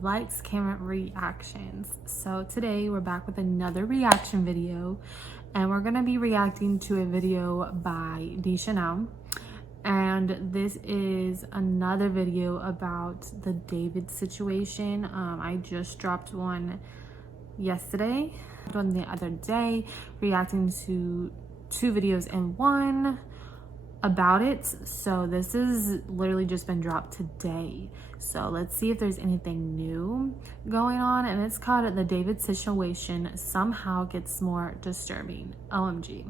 likes, comment, reactions. So today we're back with another reaction video, and we're gonna be reacting to a video by D4vd. And this is another video about the David situation. I just dropped one yesterday, one the other day, reacting to two videos in one about it. So this is literally just been dropped today. So let's see if there's anything new going on. And it's called The David Situation Somehow Gets More Disturbing. OMG.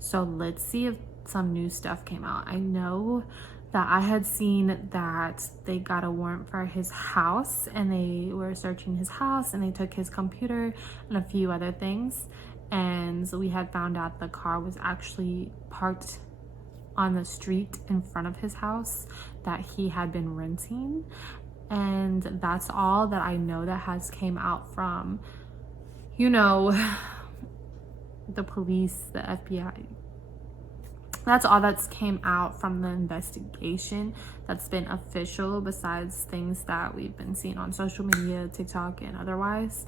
So let's see if some new stuff came out. I know that I had seen that they got a warrant for his house, and they were searching his house, and they took his computer and a few other things. And so we had found out the car was actually parked on the street in front of his house that he had been renting. And that's all that I know that has came out from, you know, the police, the FBI. That's all that's came out from the investigation that's been official, besides things that we've been seeing on social media, TikTok and otherwise.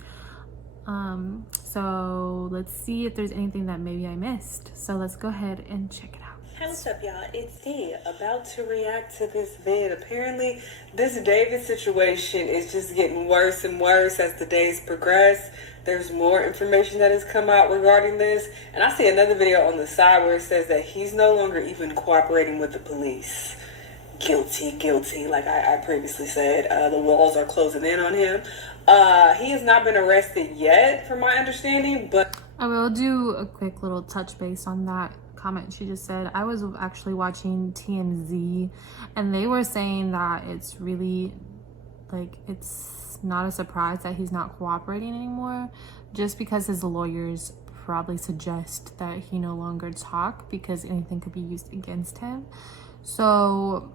So let's see if there's anything that maybe I missed. So let's go ahead and check it out. Hey, what's up, y'all? It's D, about to react to this vid. Apparently, this David situation is just getting worse and worse as the days progress. There's more information that has come out regarding this. And I see another video on the side where it says that he's no longer even cooperating with the police. Guilty, like I previously said. The walls are closing in on him. He has not been arrested yet, from my understanding, but I will do a quick little touch base on that comment she just said. I was actually watching TMZ, and they were saying that it's really, like, it's not a surprise that he's not cooperating anymore, just because his lawyers probably suggest that he no longer talk because anything could be used against him. So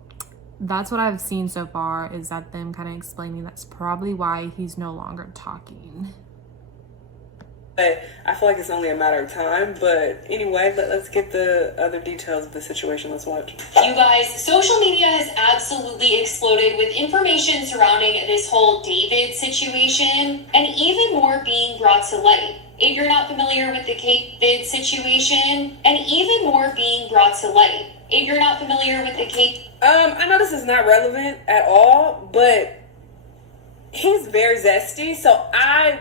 that's what I've seen so far, is that them kind of explaining that's probably why he's no longer talking. But I feel like it's only a matter of time. But anyway, let's get the other details of the situation. Let's watch. You guys, social media has absolutely exploded with information surrounding this whole David situation, and even more being brought to light. If you're not familiar with the David situation, and even more being brought to light. If you're not familiar with the I know this is not relevant at all, but he's very zesty. So I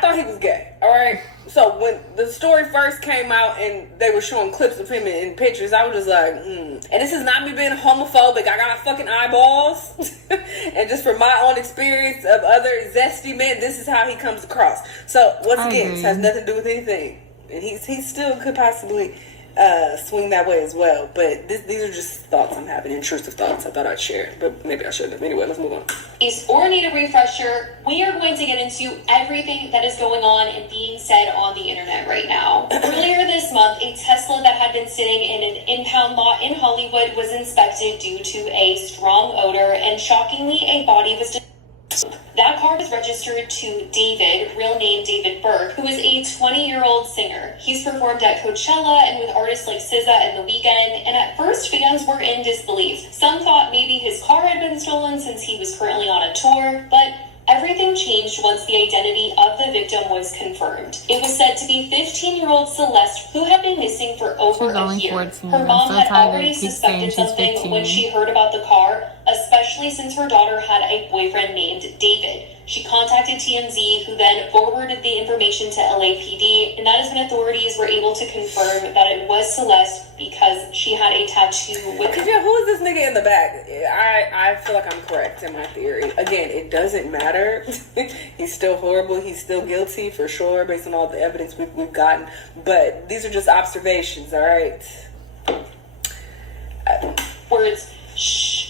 thought he was gay, all right? So when the story first came out and they were showing clips of him in pictures, I was just like, And this is not me being homophobic. I got fucking eyeballs. And just from my own experience of other zesty men, this is how he comes across. So once again, this has nothing to do with anything. And he still could possibly swing that way as well. But these are just thoughts I'm having, intrusive thoughts I thought I'd share. But maybe I shouldn't. Anyway, let's move on. Or need a refresher, we are going to get into everything that is going on and being said on the internet right now. Earlier this month, a Tesla that had been sitting in an impound lot in Hollywood was inspected due to a strong odor, and shockingly, a body was That car was registered to David, real name David Burke, who is a 20-year-old singer. He's performed at Coachella and with artists like SZA and The Weeknd, and at first fans were in disbelief. Some thought maybe his car had been stolen since he was currently on a tour, but everything changed once the identity of the victim was confirmed. It was said to be 15-year-old Celeste, who had been missing for over a year. 14. Her mom had already suspected something when she heard about the car, especially since her daughter had a boyfriend named David. She contacted TMZ, who then forwarded the information to LAPD, and that is when authorities were able to confirm that it was Celeste because she had a tattoo with her. Who is this nigga in the back? I feel like I'm correct in my theory. Again, it doesn't matter. He's still horrible. He's still guilty for sure, based on all the evidence we've gotten. But these are just observations, all right? Words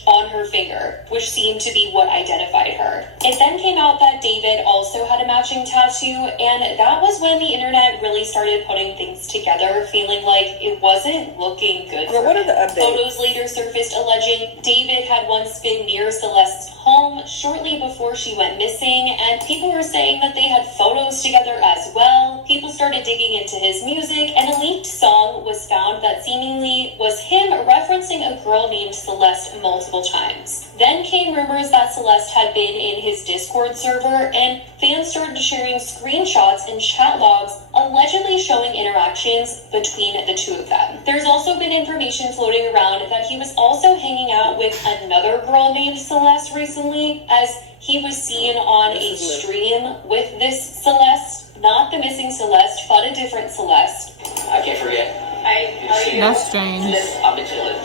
on her finger, which seemed to be what identified her. It then came out that David also had a matching tattoo, and that was when the internet really started putting things together, feeling like it wasn't looking good for what him. are the updates? Photos later surfaced alleging David had once been near Celeste's home home shortly before she went missing, and people were saying that they had photos together as well. People started digging into his music, and a leaked song was found that seemingly was him referencing a girl named Celeste multiple times. Then came rumors that Celeste had been in his Discord server, and fans started sharing screenshots and chat logs allegedly showing interactions between the two of them. There's also been information floating around that he was also hanging out with another girl named Celeste recently, as he was seen on a stream with this Celeste, not the missing Celeste, but a different Celeste. I can't forget. That's strange. I've been chilling.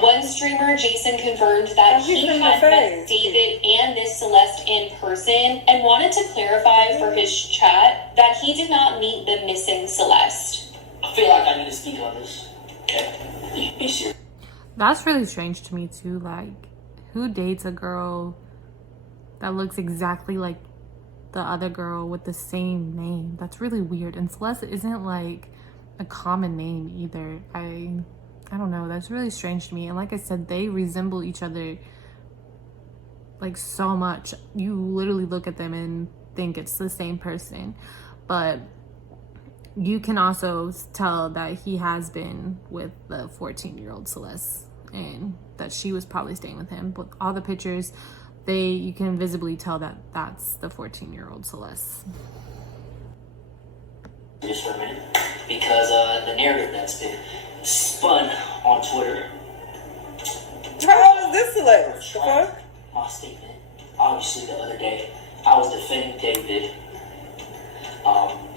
One streamer, Jason, confirmed that he had met David and this Celeste in person and wanted to clarify for his chat that he did not meet the missing Celeste. I feel like I need to speak on this. Okay? Be serious. That's really strange to me too. Like, who dates a girl that looks exactly like the other girl with the same name? That's really weird. And Celeste isn't like a common name either. I don't know, that's really strange to me. And like I said, they resemble each other like so much. You literally look at them and think it's the same person. But you can also tell that he has been with the 14-year-old Celeste, and that she was probably staying with him. But all the pictures, you can visibly tell that that's the 14-year-old Celeste. Just for a minute, because the narrative that's been spun on Twitter. How old is this Celeste? The fuck? My statement. Obviously, the other day, I was defending David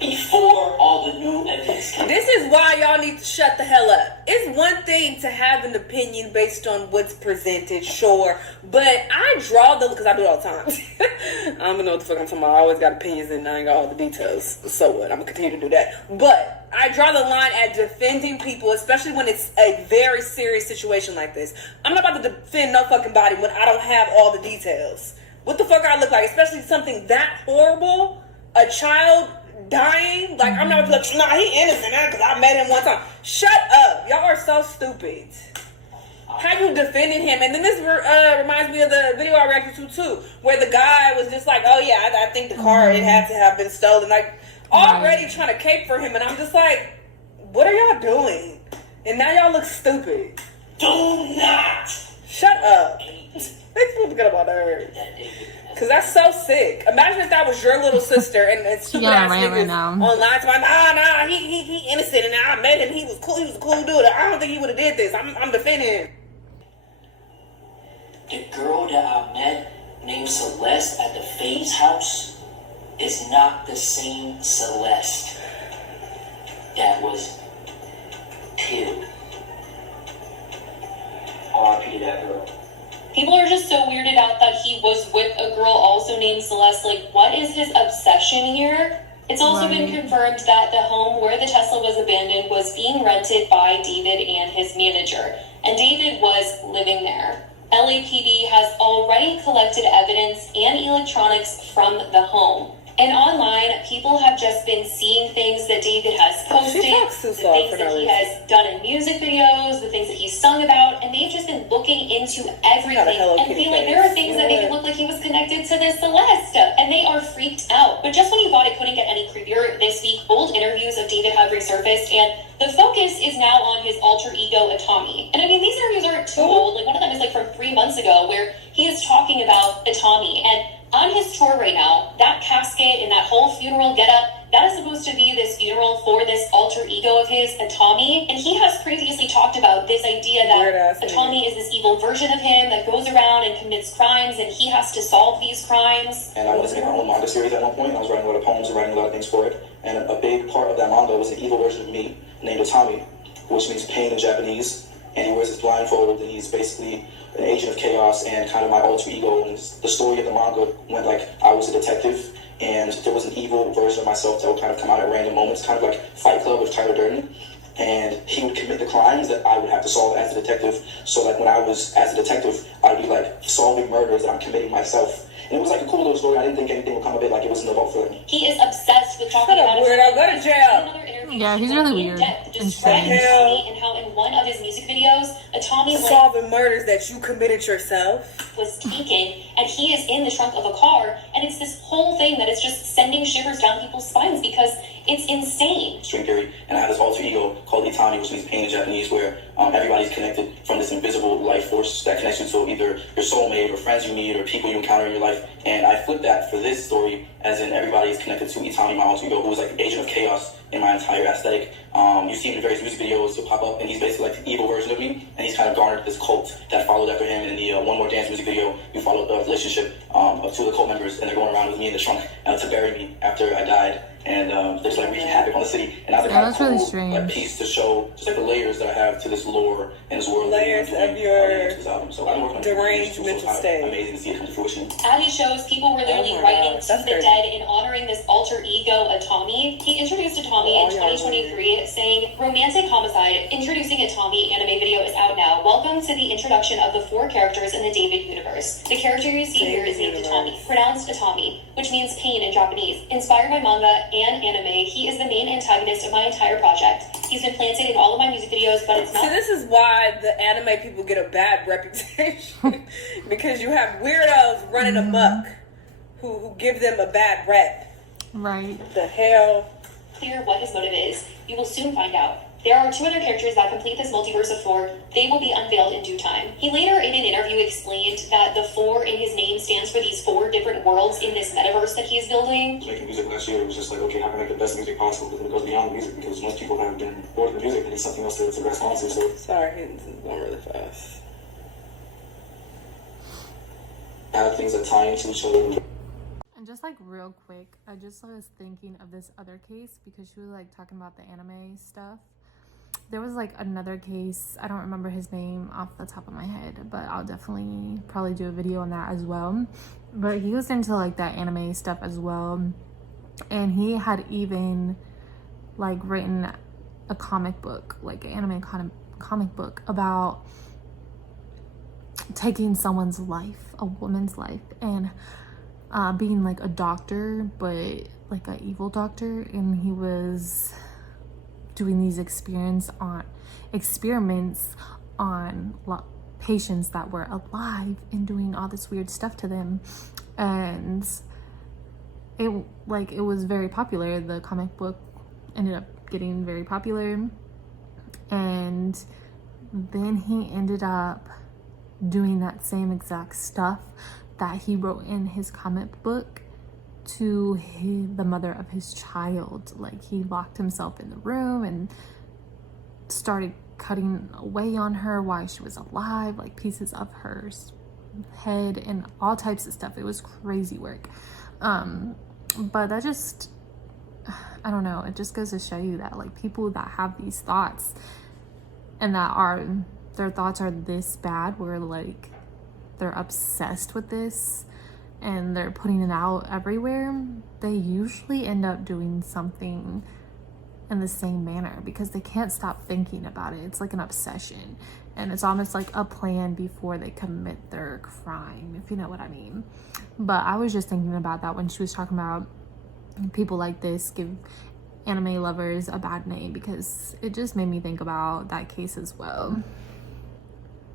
before all the new evidence came. This is why y'all need to shut the hell up. It's one thing to have an opinion based on what's presented, sure, but I draw them because I do it all the time. I don't know what the fuck I'm talking about. I always got opinions and I ain't got all the details. So what? I'm gonna continue to do that. But I draw the line at defending people, especially when it's a very serious situation like this. I'm not about to defend no fucking body when I don't have all the details. What the fuck I look like? Especially something that horrible, a child dying. Like, I'm not like, nah, he innocent because I met him one time. Shut up. Y'all are so stupid. How you defending him? And then this reminds me of the video I reacted to too, where the guy was just like, oh yeah, I think the car, it had to have been stolen. Like, already trying to cape for him. And I'm just like, what are y'all doing? And now y'all look stupid. Do not. Shut up. Makes me get about her. Because that's so sick. Imagine if that was your little sister and stupid ass niggas online. So nah, he innocent, and I met him. He was cool. He was a cool dude. I don't think he would have did this. I'm defending him. The girl that I met named Celeste at the Fade's house is not the same Celeste that was killed. R.I.P. to that girl. People are just so weirded out that he was with a girl also named Celeste. Like, what is his obsession here? It's also been confirmed that the home where the Tesla was abandoned was being rented by David and his manager, and David was living there. LAPD has already collected evidence and electronics from the home. And online, people have just been seeing things that David has posted, the things that he has done in music videos, the things that he's sung about, and they've just been looking into everything and feel like there are things that make it look like he was connected to this Celeste, and they are freaked out. But just when you thought it couldn't get any creepier this week, old interviews of David have resurfaced, and the focus is now on his alter ego, Atami. And I mean, these interviews aren't too old. Like, one of them is like from 3 months ago, where he is talking about Atami, and on his tour right now, that casket and that whole funeral getup, that is supposed to be this funeral for this alter ego of his, Atami. And he has previously talked about this idea that Atami is this evil version of him that goes around and commits crimes, and he has to solve these crimes. And I was in my own manga series at one point. I was writing a lot of poems and writing a lot of things for it. And a big part of that manga was an evil version of me named Atami, which means pain in Japanese. And he wears his blindfold, and he's basically an agent of chaos and kind of my alter ego. And the story of the manga went like I was a detective, and there was an evil version of myself that would kind of come out at random moments, kind of like Fight Club with Tyler Durden. And he would commit the crimes that I would have to solve as a detective. So like when I was as a detective, I'd be like solving murders that I'm committing myself. And it was like a cool little story. I didn't think anything would come of it. Like, it was in the vault for him. He is obsessed with talking about weirdo. Go to jail. Another interview interviews. Yeah, he's he went really in weird depth and describing strange. Tommy and how in one of his music videos, Tommy's life Solving murders that you committed yourself. was taken, and he is in the trunk of a car, and it's this whole thing that is just sending shivers down people's spines because it's insane. String theory, and I have this alter ego called Itami, which means pain in Japanese, where everybody's connected from this invisible life force that connects you to either your soulmate or friends you meet or people you encounter in your life. And I flip that for this story, as in everybody's connected to Itami, my alter ego, who is like the agent of chaos in my entire aesthetic. You see him in various music videos to pop up, and he's basically like the evil version of me, and he's kind of garnered this cult that followed after him. In the One More Dance music video, you follow the relationship of two of the cult members, and they're going around with me in the trunk to bury me after I died. And they're just like wreaking havoc on the city. And that's a kind of cool like, piece to show just like the layers that I have to this lore and this world. Layers of your so I'm working on deranged mental state. Amazing to see it come to fruition. At his shows, people were literally writing to the crazy. dead and honoring this alter ego Atami. He introduced Atami in 2023, saying, "Romantic Homicide, introducing Atami anime video is out now. Welcome to the introduction of the 4 characters in the David universe. The character you see here is named Atami, pronounced Atami, which means pain in Japanese. Inspired by manga and anime, he is the main antagonist of my entire project. He's been planted in all of my music videos, but it's not." See, this is why the anime people get a bad reputation. Because you have weirdos running amok who give them a bad rep. Right. The hell? Clear what his motive is. You will soon find out. There are 2 other characters that complete this multiverse of 4. They will be unveiled in due time. He later in an interview explained that the 4 in his name stands for these 4 different worlds in this metaverse that he is building. Making music last year, it was just like, okay, how can I make the best music possible? And it goes beyond the music because most people have been bored of the music and need something else to grasp onto. So Sorry, this is going really fast. I have things that tie into each other. And just like real quick, I just was thinking of this other case because she was like talking about the anime stuff. There was like another case, I don't remember his name off the top of my head, but I'll definitely probably do a video on that as well. But he was into like that anime stuff as well, and he had even like written a comic book, like an anime comic book about taking someone's life, a woman's life, and being like a doctor, but like an evil doctor, and he was doing these experiments on patients that were alive and doing all this weird stuff to them. And it was very popular. The comic book ended up getting very popular, and then he ended up doing that same exact stuff that he wrote in his comic book to the mother of his child. Like, he locked himself in the room and started cutting away on her while she was alive, like pieces of her head and all types of stuff. It was crazy work. But that just, I don't know, it just goes to show you that like people that have these thoughts and that their thoughts are this bad, where like they're obsessed with this and they're putting it out everywhere, they usually end up doing something in the same manner because they can't stop thinking about it. It's like an obsession, and it's almost like a plan before they commit their crime, if you know what I mean. But I was just thinking about that when she was talking about people like this give anime lovers a bad name, because it just made me think about that case as well.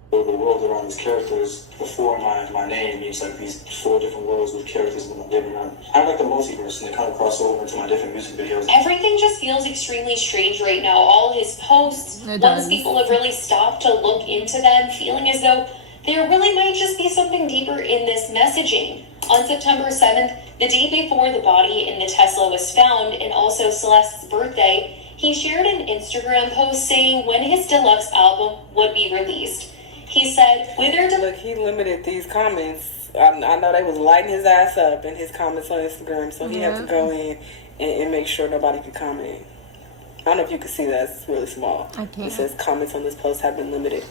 The world around these characters before my name means like these 4 different worlds with characters that I'm living on. I have like the multiverse, and they kind of cross over into my different music videos. Everything just feels extremely strange right now. All his posts, once people have really stopped to look into them, feeling as though there really might just be something deeper in this messaging. On September 7th, the day before the body in the Tesla was found, and also Celeste's birthday, he shared an Instagram post saying when his deluxe album would be released. He said, Look, he limited these comments. I know they was lighting his ass up in his comments on Instagram, so he had to go in and make sure nobody could comment. I don't know if you can see that. It's really small. I can't. It says comments on this post have been limited.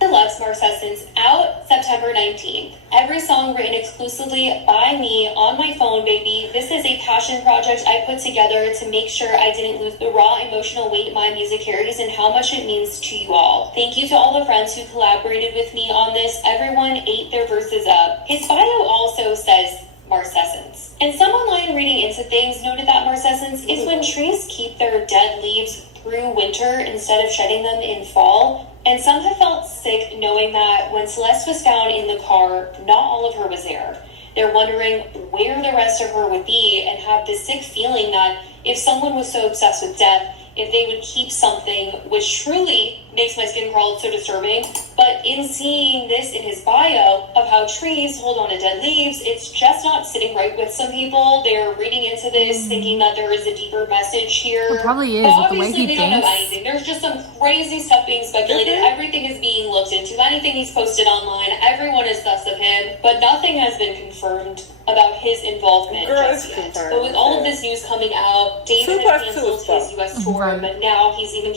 Deluxe Marcessence out September 19th. Every song written exclusively by me on my phone, baby. This is a passion project I put together to make sure I didn't lose the raw emotional weight my music carries and how much it means to you all. Thank you to all the friends who collaborated with me on this. Everyone ate their verses up. His bio also says Marcessence. And some online been reading into things noted that Marcessins is when trees keep their dead leaves through winter instead of shedding them in fall. And some have felt sick knowing that when Celeste was found in the car, not all of her was there. They're wondering where the rest of her would be and have this sick feeling that if someone was so obsessed with death, if they would keep something, which truly makes my skin crawl so disturbing. But in seeing this in his bio of how trees hold on to dead leaves, it's just not sitting right with some people. They're reading into this, thinking that there is a deeper message here. It probably is, but with the way obviously he they don't know thinks. anything. There's just some crazy stuff being speculated. Everything is being looked into. Anything he's posted online, everyone is thus of him. But nothing has been confirmed about his involvement just yet. But with all of this news coming out, David had canceled his U.S. tour, but now he's even...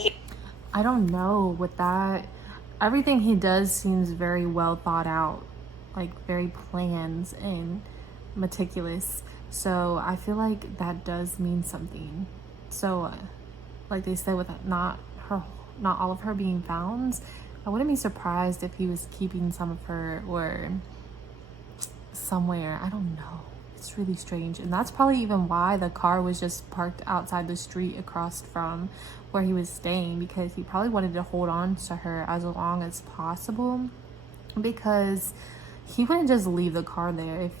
I don't know with that. Everything he does seems very well thought out, like very planned and meticulous. So I feel like that does mean something. So, like they said, with not all of her being found, I wouldn't be surprised if he was keeping some of her or somewhere. I don't know. It's really strange, and that's probably even why the car was just parked outside the street across from where he was staying, because he probably wanted to hold on to her as long as possible, because he wouldn't just leave the car there. If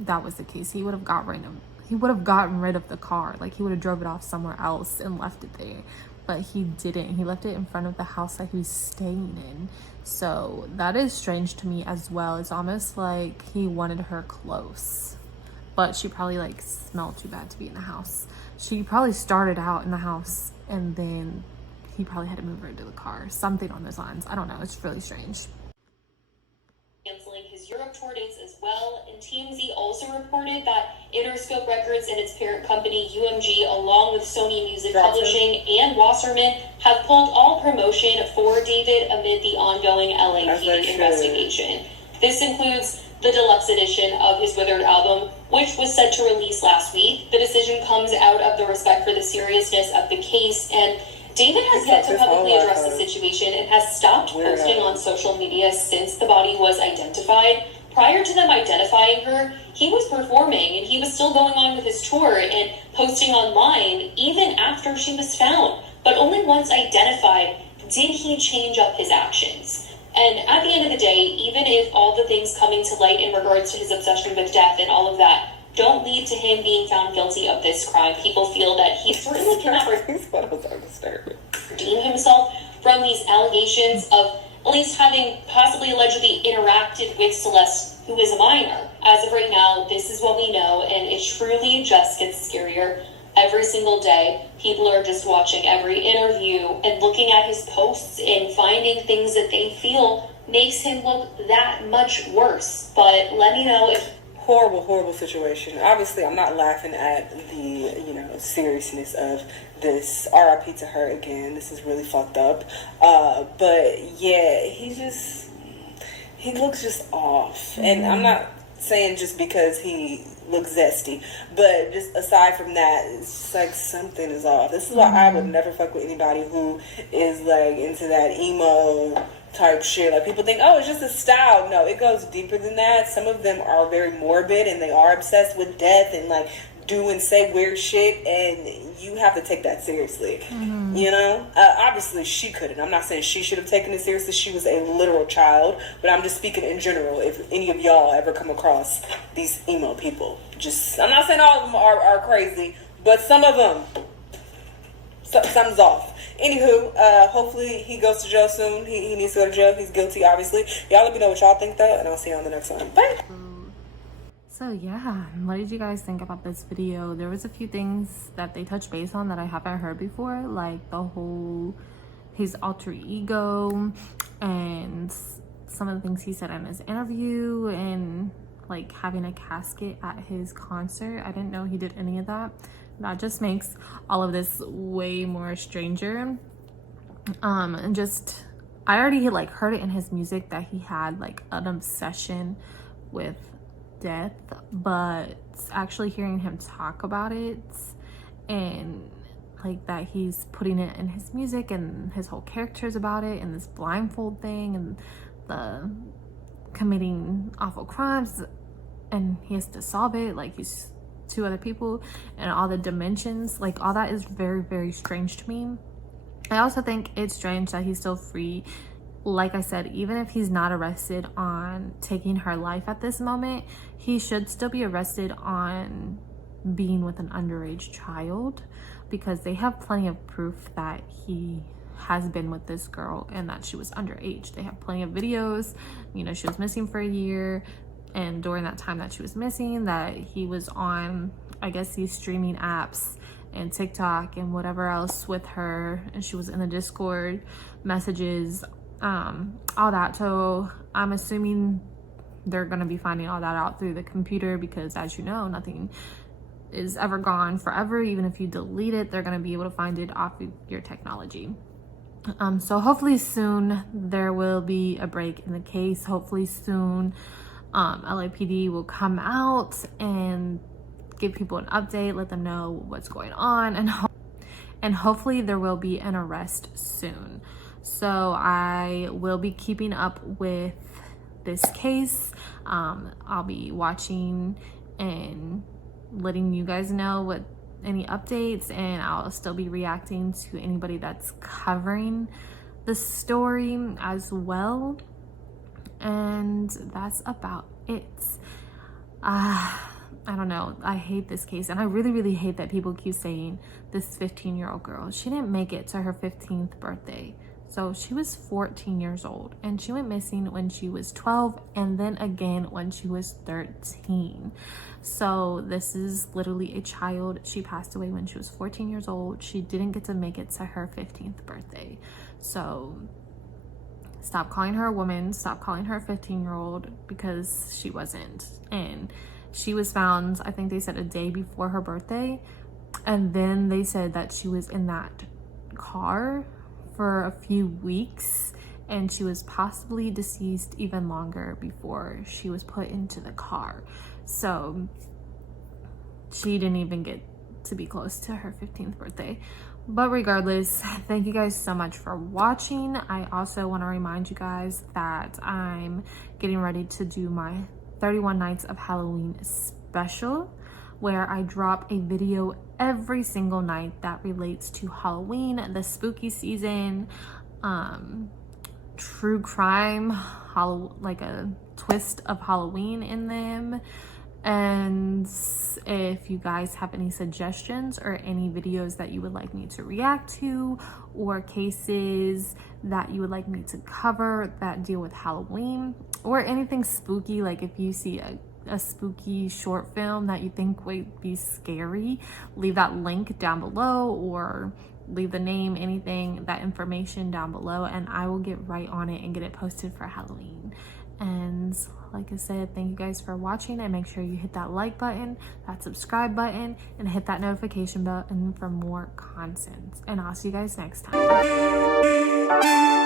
that was the case, he would have gotten rid of the car. Like, he would have drove it off somewhere else and left it there, but he didn't. He left it in front of the house that he was staying in. So that is strange to me as well. It's almost like he wanted her close, but she probably like smelled too bad to be in the house. She probably started out in the house and then he probably had to move her into the car. Something on those lines. I don't know. It's really strange. Canceling his Europe tour dates as well, and TMZ also reported that Interscope Records and its parent company UMG, along with Sony Music Publishing and Wasserman, have pulled all promotion for David amid the ongoing LAPD investigation. This includes the deluxe edition of his Withered album, which was set to release last week. The decision comes out of the respect for the seriousness of the case, and David has yet to publicly address the situation and has stopped posting on social media since the body was identified. Prior to them identifying her, he was performing and he was still going on with his tour and posting online even after she was found. But only once identified did he change up his actions. And at the end of the day, even if all the things coming to light in regards to his obsession with death and all of that don't lead to him being found guilty of this crime, people feel that he certainly cannot redeem himself from these allegations of at least having possibly allegedly interacted with Celeste, who is a minor. As of right now, this is what we know, and it truly just gets scarier every single day. People are just watching every interview and looking at his posts and finding things that they feel makes him look that much worse. But let me know if... Horrible situation. Obviously, I'm not laughing at the, seriousness of this. RIP to her again. This is really fucked up. But yeah, he looks just off. And I'm not saying just because he looks zesty, but just aside from that, it's just like something is off. This is why I would never fuck with anybody who is like into that emo type shit. Like, people think, oh, it's just a style. No, it goes deeper than that. Some of them are very morbid and they are obsessed with death and like do and say weird shit, and you have to take that seriously. Obviously she couldn't. I'm not saying she should have taken it seriously. She was a literal child, but I'm just speaking in general. If any of y'all ever come across these emo people, I'm not saying all of them are crazy, but some of them, something's off. Anywho, hopefully he goes to jail soon. He needs to go to jail. He's guilty, obviously. Y'all let me know what y'all think, though, and I'll see you on the next one. Bye! So yeah, what did you guys think about this video? There was a few things that they touched base on that I haven't heard before, like the whole his alter ego and some of the things he said in his interview, and like having a casket at his concert. I didn't know he did any of that. That just makes all of this way more stranger. And just, I already like heard it in his music that he had like an obsession with death, but actually hearing him talk about it and like that he's putting it in his music and his whole characters about it, and this blindfold thing and the committing awful crimes and he has to solve it, like he's two other people and all the dimensions, like all that is very, very strange to me. I also think it's strange that he's still free. Like I said, even if he's not arrested on taking her life at this moment, he should still be arrested on being with an underage child, because they have plenty of proof that he has been with this girl and that she was underage. They have plenty of videos. You know, she was missing for a year, and during that time that she was missing, that he was on, I guess, these streaming apps and TikTok and whatever else with her, and she was in the Discord messages, all that. So I'm assuming they're gonna be finding all that out through the computer, because as you know, nothing is ever gone forever. Even if you delete it, they're gonna be able to find it off of your technology. So hopefully soon there will be a break in the case. Hopefully soon LAPD will come out and give people an update, let them know what's going on, and hopefully there will be an arrest soon. So I will be keeping up with this case. I'll be watching and letting you guys know what any updates, and I'll still be reacting to anybody that's covering the story as well. And that's about it. I don't know, I hate this case, and I really, really hate that people keep saying this 15-year-old girl, she didn't make it to her 15th birthday. So she was 14 years old, and she went missing when she was 12, and then again when she was 13. So this is literally a child. She passed away when she was 14 years old. She didn't get to make it to her 15th birthday. So stop calling her a woman, stop calling her a 15-year-old, because she wasn't. And she was found, I think they said, a day before her birthday, and then they said that she was in that car for a few weeks, and she was possibly deceased even longer before she was put into the car. So she didn't even get to be close to her 15th birthday. But regardless, thank you guys so much for watching. I also want to remind you guys that I'm getting ready to do my 31 Nights of Halloween special, where I drop a video every single night that relates to Halloween, the spooky season, true crime, like a twist of Halloween in them. And if you guys have any suggestions or any videos that you would like me to react to, or cases that you would like me to cover that deal with Halloween, or anything spooky, like if you see a spooky short film that you think would be scary, leave that link down below, or leave the name, anything, that information down below, and I will get right on it and get it posted for Halloween. And like I said, thank you guys for watching, and make sure you hit that like button, that subscribe button, and hit that notification button for more content. And I'll see you guys next time.